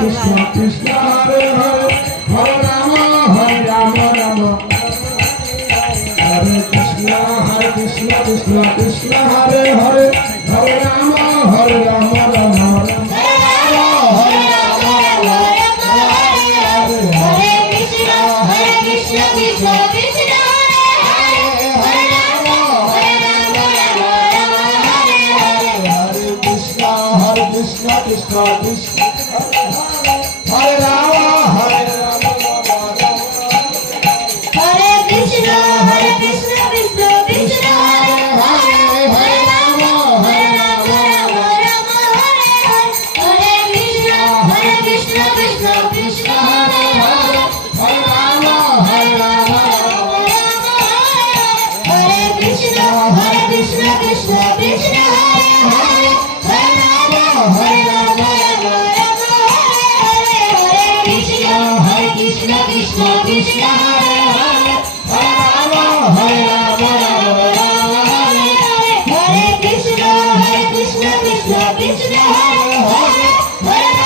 Krishna Krishna Hare Hare Hare Rama Rama Hare Krishna Krishna Krishna Hare Hare Hare Rama Rama Krishna Krishna Hare Rama Hare Rama Hare Krishna Krishna Krishna Hare Hare Hare Rama Rama Rama Hare Hare Hare Krishna Krishna Krishna Hare Hare Hare Rama Rama Hare Krishna Krishna Krishna Hare Hare Hare Rama Rama Hare Krishna Krishna Krishna Hare Hare Hare Rama Hare Krishna Krishna Krishna Krishna Hare Hare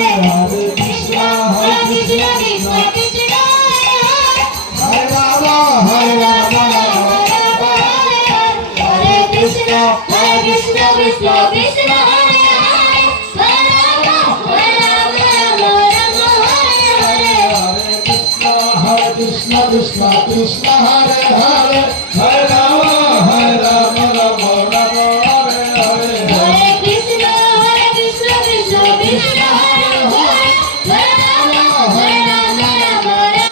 Hare Krishna Krishna Krishna Krishna Hare Rama Hare Rama Hare Krishna Krishna Krishna Hare Krishna Krishna Hare Hare Hare Rama